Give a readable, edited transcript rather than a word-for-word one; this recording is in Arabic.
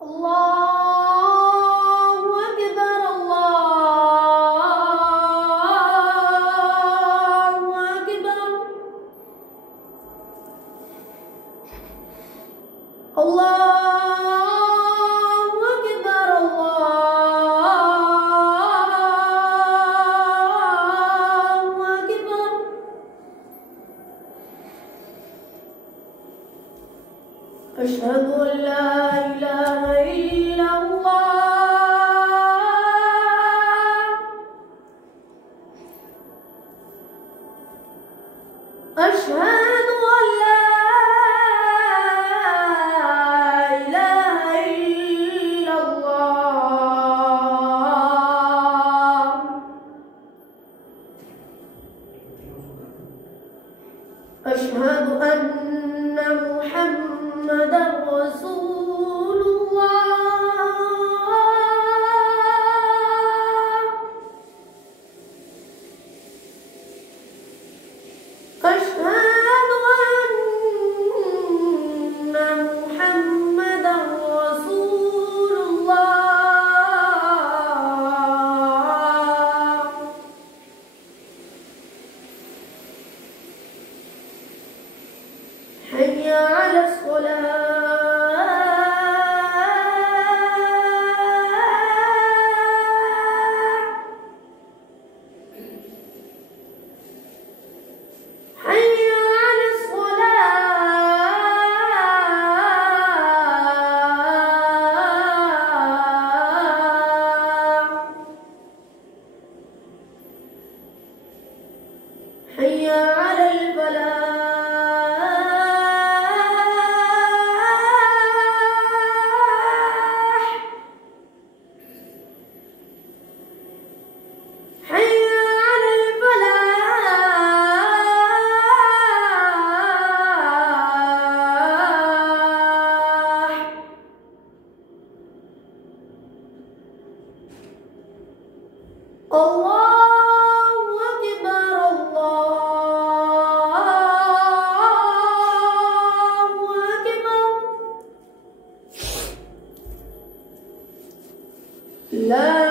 الله أكبر الله أكبر الله أكبر الله أكبر أشهد أن لا إله إلا الله أشهد أن لا إله إلا الله أشهد أن محمدًا رسول الله أشهد أن محمدًا رسول الله حي على الصلاة حي على الصلاة حي على الفلاح حي على الفلاح الله أكبر الله أكبر لا